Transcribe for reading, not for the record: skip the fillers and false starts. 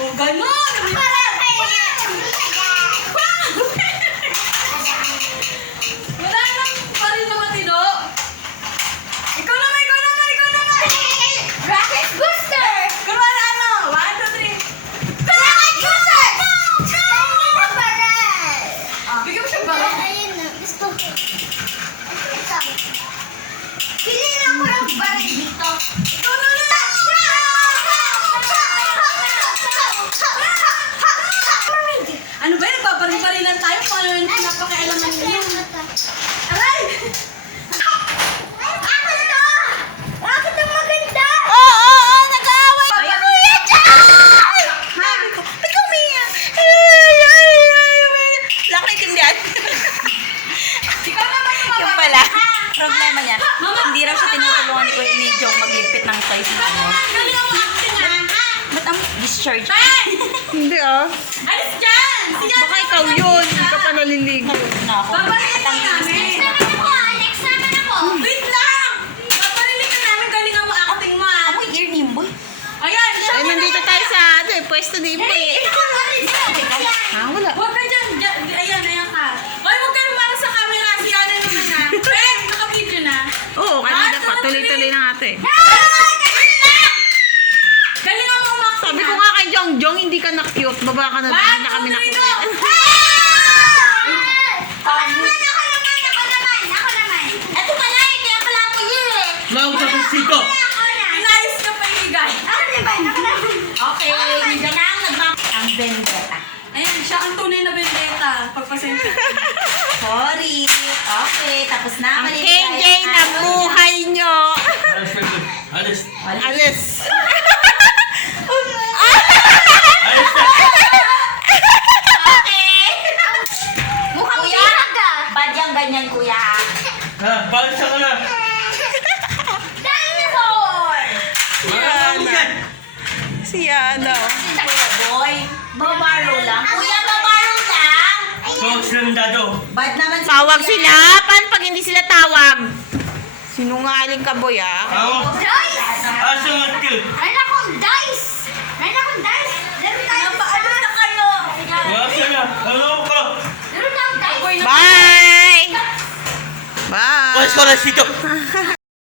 Oh, ganon! Wala nang pa rin na matino. Ikaw naman! Rocket Booster! Kurwa na ano? 1, 2, 3. Rocket Booster! Bigyan mo siyang baro. Ayun na, gusto ko. Piliin ako ng baril dito. Ikaw na lang! Ano ba yun? Nagbabaril-barilan tayo kung ano yung pinapakialaman niyo. Aray! Ako na! Bakit ang maganda? Oo, nag-aaway kami, Kuya John! Sabi ko, ba't ka umiyak? Wala ko naintindihan. Ikaw naman yung Yung mababa. pala, problema niya, Mama! hindi raw siya tinutulungan ni Kuya ni Jong magligpit ng toys na ano. Galing ang acting Ba't ang discharge? Ben! Hindi ah. Alis dyan! Sige, Baka ikaw yun. Hindi ka pa naliligo. Na ako. Babalikan ka namin. Naman ako, Alex! Naman ako! Wait lang! Babalikan ka namin. Galing ang acting mo ah. Amoy ear ni Imboy. Ayan, siya Eh, nandito tayo sa pwesto ni Ibo eh. Ha, wala. Huwag ka dyan. Ayan ka. Hoy, huwag kayo lumaro sa camera. Si Ana naman na. Ben, naka-video na. Oo, kanina pa. Tuloy-tuloy na ate. Galing ang mga acting. Sabi ko nga kay Jong, hindi ka na cute. Baba ka na. Hindi na kami na cute. Ako naman! Ito pala eh, kaya pala ako yun eh! Mau sa sito. Ako na! Inayos ka pa ibigay. Ako naman! Ako naman! Okay, Nandiyan na ang Ang vendetta. Ayan, siya ang tunay na vendetta. Pagpasensya. Sorry. Okay, tapos na. Ang Maligaya. KJ na buhay nyo. Alis. Alis. Mukhang Kuya, bihag ah! bad yung ganyan, kuya. Ha, balsa ka na. Dinosaur! Wala mo yan. Si Yana. Kuya boy. Babaro lang. Kuya, babaro lang. Coach ng dado. Bad naman si Tawag kuya. sila. Paano pag hindi sila tawag? Sinungaling ka, boy ah. Ako. Dice! Asa nga cute. Meron akong dice! Meron akong dice! Laro tayo sa... Napaalis na kayo. Asa na. Ano ka? Laro tayo dice! Bye! Bye! Balsa ka na sito.